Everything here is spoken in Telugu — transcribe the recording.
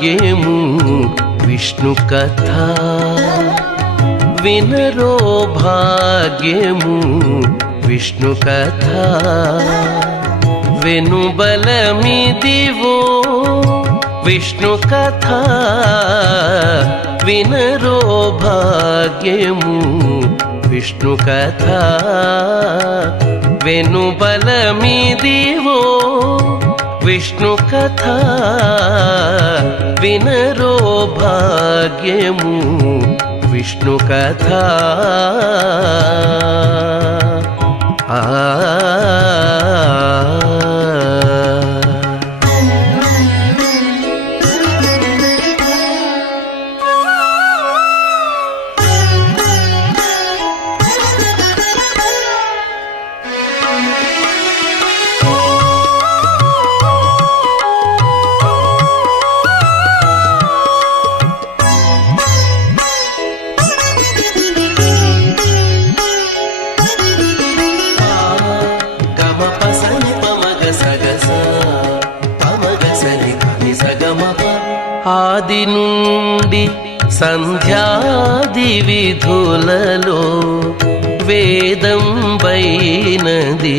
భాగ్యము విష్ణు కథ వినరో భాగ్యము విష్ణు కథ వెనుబలమిదివో విష్ణు కథ వినరో భాగ్యము విష్ణు కథ వెనుబలమిదివో విష్ణు కథ వినరో భాగ్యము విష్ణు కథ ఆది నుండి సంధ్యాది విధులలో వేదం వైనది